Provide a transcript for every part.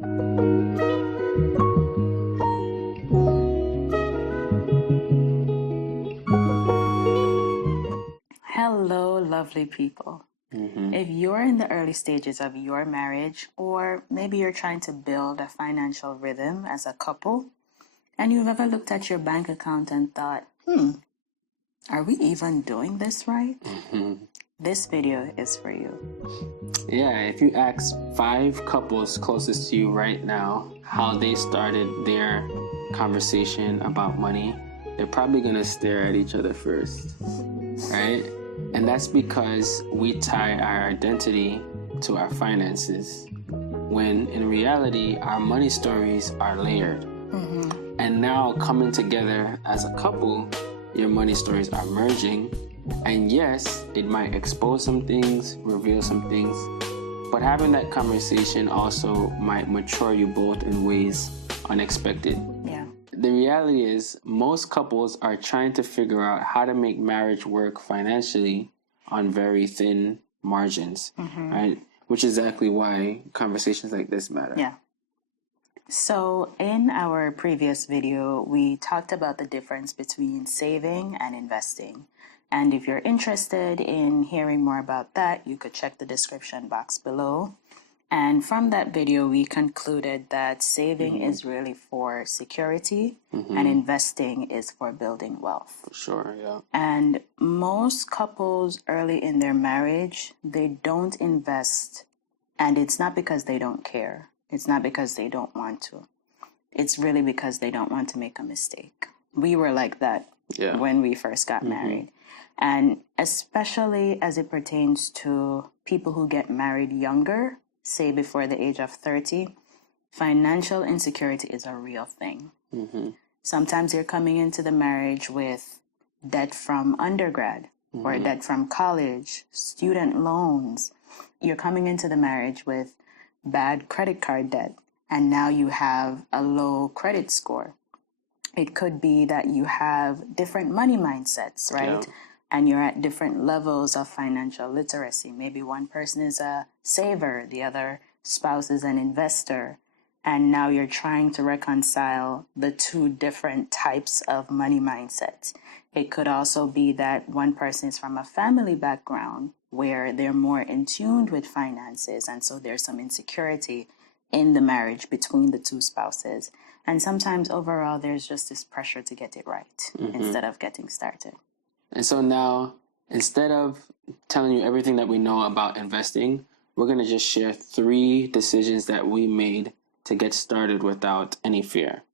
Hello, lovely people. If you're in the early stages of your marriage, or maybe you're trying to build a financial rhythm as a couple, and you've ever looked at your bank account and thought, are we even doing this right? This video is for you. Yeah, if you ask 5 couples closest to you right now how they started their conversation about money, they're probably gonna stare at each other first, right? And that's because we tie our identity to our finances, when in reality, our money stories are layered. And now coming together as a couple, your money stories are merging. And yes, it might expose some things, reveal some things, but having that conversation also might mature you both in ways unexpected. Yeah. The reality is most couples are trying to figure out how to make marriage work financially on very thin margins, right? Which is exactly why conversations like this matter. Yeah. So in our previous video, we talked about the difference between saving and investing. And if you're interested in hearing more about that, you could check the description box below. And from that video, we concluded that saving is really for security and investing is for building wealth. For sure, yeah. And most couples early in their marriage, they don't invest. And it's not because they don't care. It's not because they don't want to. It's really because they don't want to make a mistake. We were like that when we first got married. And especially as it pertains to people who get married younger, say before the age of 30, financial insecurity is a real thing. Sometimes you're coming into the marriage with debt from undergrad or debt from college, student loans. You're coming into the marriage with bad credit card debt, and now you have a low credit score. It could be that you have different money mindsets, right? Yeah. And you're at different levels of financial literacy. Maybe one person is a saver, the other spouse is an investor, and now you're trying to reconcile the two different types of money mindsets. It could also be that one person is from a family background where they're more in tune with finances, and so there's some insecurity in the marriage between the two spouses. And sometimes overall, there's just this pressure to get it right instead of getting started. And so now, instead of telling you everything that we know about investing, we're going to just share 3 decisions that we made to get started without any fear.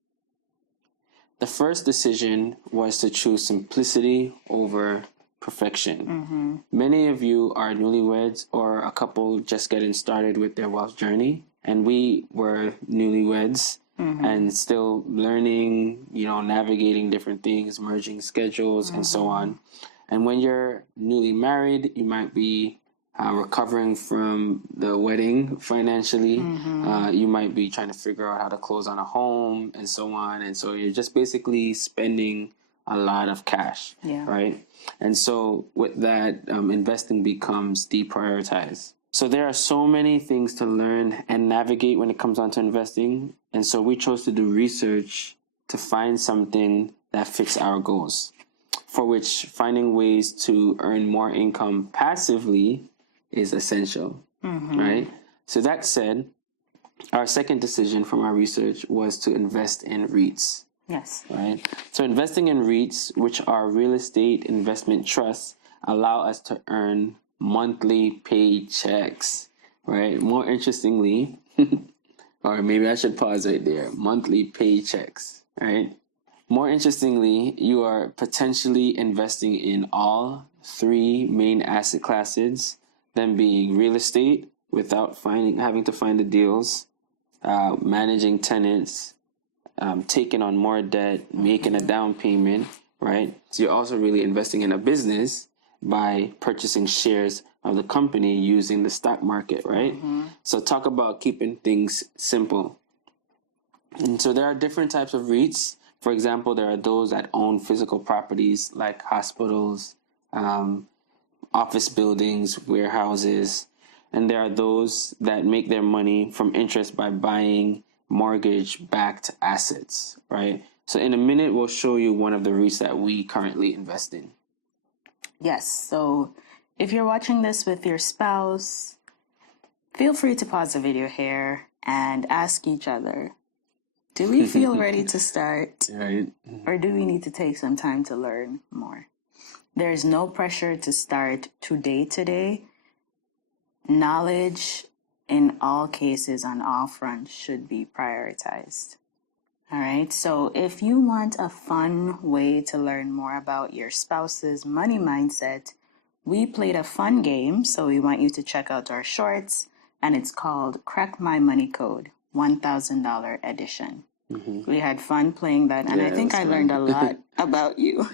The first decision was to choose simplicity over perfection. Many of you are newlyweds or a couple just getting started with their wealth journey. And we were newlyweds and still learning, navigating different things, merging schedules and so on. And when you're newly married, you might be recovering from the wedding financially. You might be trying to figure out how to close on a home and so on. And so you're just basically spending a lot of cash, right? And so with that, investing becomes deprioritized. So there are so many things to learn and navigate when it comes on to investing. And so we chose to do research to find something that fits our goals, for which finding ways to earn more income passively is essential, right? So that said, our second decision from our research was to invest in REITs. Yes. Right? So investing in REITs, which are real estate investment trusts, allow us to earn monthly paychecks, right? More interestingly, or maybe I should pause right there, monthly paychecks, right? More interestingly, you are potentially investing in all 3 main asset classes, them being real estate without having to find the deals, managing tenants, taking on more debt, making a down payment, right? So you're also really investing in a business by purchasing shares of the company using the stock market, right? So talk about keeping things simple. And so there are different types of REITs. For example, there are those that own physical properties like hospitals, office buildings, warehouses. and there are those that make their money from interest by buying mortgage-backed assets, right? So in a minute, we'll show you one of the REITs that we currently invest in. Yes, so if you're watching this with your spouse, feel free to pause the video here and ask each other, do we feel ready to start? Right. Or do we need to take some time to learn more? There is no pressure to start today. Knowledge in all cases on all fronts should be prioritized. All right, so if you want a fun way to learn more about your spouse's money mindset, we played a fun game, so we want you to check out our shorts, and it's called Crack My Money Code, $1,000 edition. Mm-hmm. We had fun playing that, and I think I learned a lot about you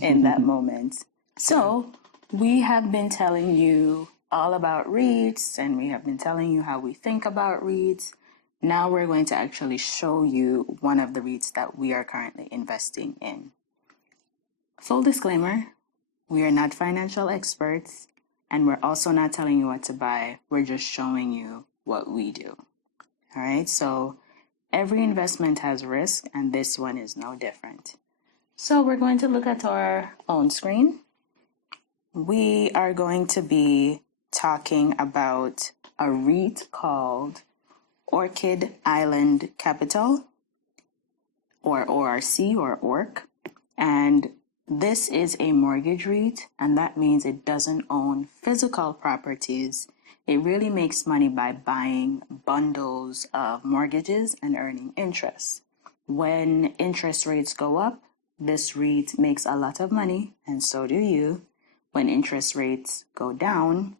in that moment. So we have been telling you all about REITs, and we have been telling you how we think about REITs. Now we're going to actually show you one of the REITs that we are currently investing in. Full disclaimer, we are not financial experts, and we're also not telling you what to buy. We're just showing you what we do. All right, so every investment has risk, and this one is no different. So we're going to look at our phone screen. We are going to be talking about a REIT called Orchid Island Capital, or ORC, or ORC. And this is a mortgage REIT, and that means it doesn't own physical properties. It really makes money by buying bundles of mortgages and earning interest. When interest rates go up, this REIT makes a lot of money, and so do you. When interest rates go down,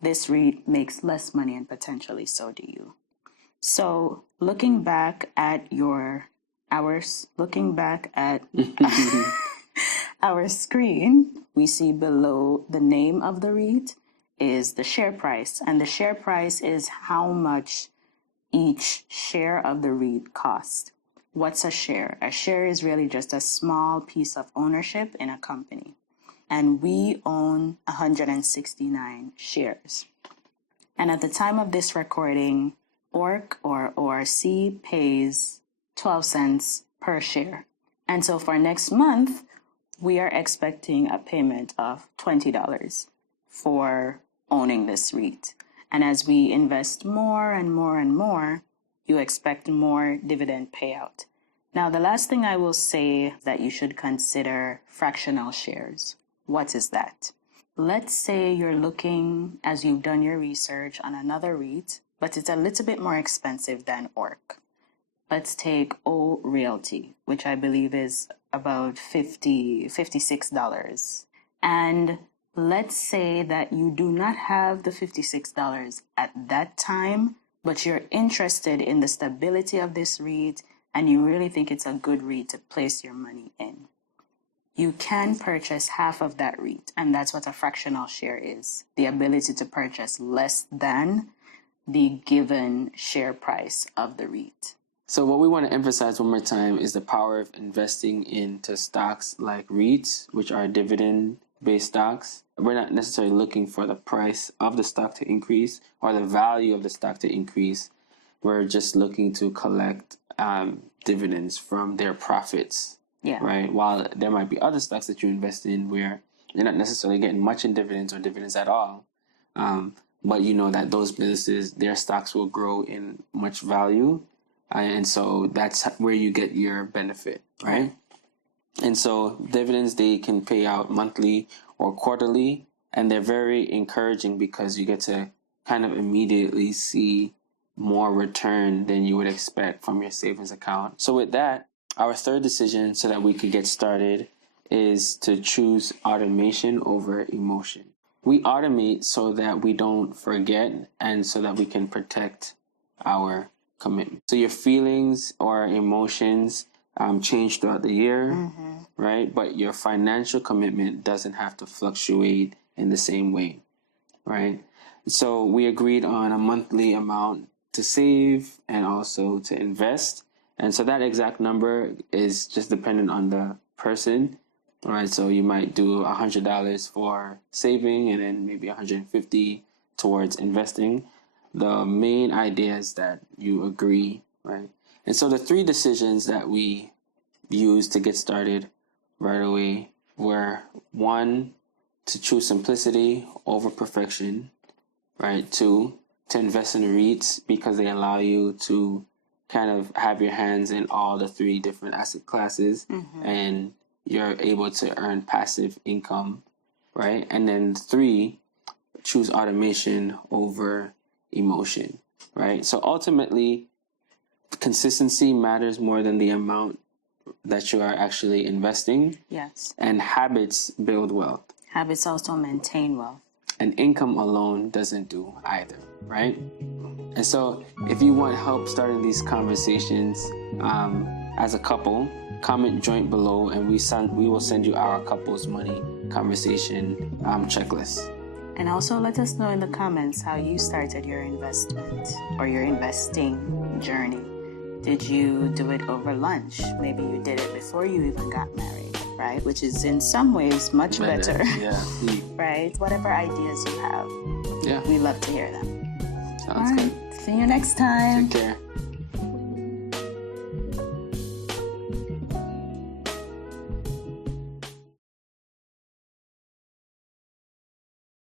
this REIT makes less money, and potentially so do you. So looking back at our screen, we see below the name of the REIT is the share price, and the share price is how much each share of the REIT costs. What's a share? A share is really just a small piece of ownership in a company. And we own 169 shares. And at the time of this recording, ORC or ORC pays 12 cents per share. And so for next month, we are expecting a payment of $20 for owning this REIT. And as we invest more and more and more, you expect more dividend payout. Now, the last thing I will say that you should consider fractional shares. What is that? Let's say you're looking, as you've done your research, on another REIT, but it's a little bit more expensive than ORC. Let's take O Realty, which I believe is about $56. And let's say that you do not have the $56 at that time, but you're interested in the stability of this REIT and you really think it's a good REIT to place your money in. You can purchase half of that REIT, and that's what a fractional share is, the ability to purchase less than the given share price of the REIT. So what we want to emphasize one more time is the power of investing into stocks like REITs, which are dividend-based stocks. We're not necessarily looking for the price of the stock to increase or the value of the stock to increase. We're just looking to collect dividends from their profits. Yeah. Right. While there might be other stocks that you invest in where you're not necessarily getting much in dividends or dividends at all, but you know that those businesses, their stocks will grow in much value, and so that's where you get your benefit, right? And so dividends, they can pay out monthly or quarterly, and they're very encouraging because you get to kind of immediately see more return than you would expect from your savings account. So with that, our third decision so that we could get started is to choose automation over emotion. We automate so that we don't forget and so that we can protect our commitment. So your feelings or emotions change throughout the year, right? But your financial commitment doesn't have to fluctuate in the same way, right? So we agreed on a monthly amount to save and also to invest. And so that exact number is just dependent on the person, all right? So you might do $100 for saving and then maybe $150 towards investing, the main idea is that you agree, right? And so the 3 decisions that we used to get started right away were: 1, to choose simplicity over perfection, right? 2, to invest in REITs because they allow you to kind of have your hands in all the 3 different asset classes, and you're able to earn passive income, right? And then 3, choose automation over emotion, right? So ultimately, consistency matters more than the amount that you are actually investing. Yes. And habits build wealth. Habits also maintain wealth. And income alone doesn't do either, right? And so if you want help starting these conversations as a couple, comment joint below, and we will send you our couples money conversation checklist. And also let us know in the comments how you started your investment or your investing journey. Did you do it over lunch? Maybe you did it before you even got married, right? Which is in some ways much better. Yeah. Right? Whatever ideas you have. Yeah. We love to hear them. Sounds good. See you next time. Take care.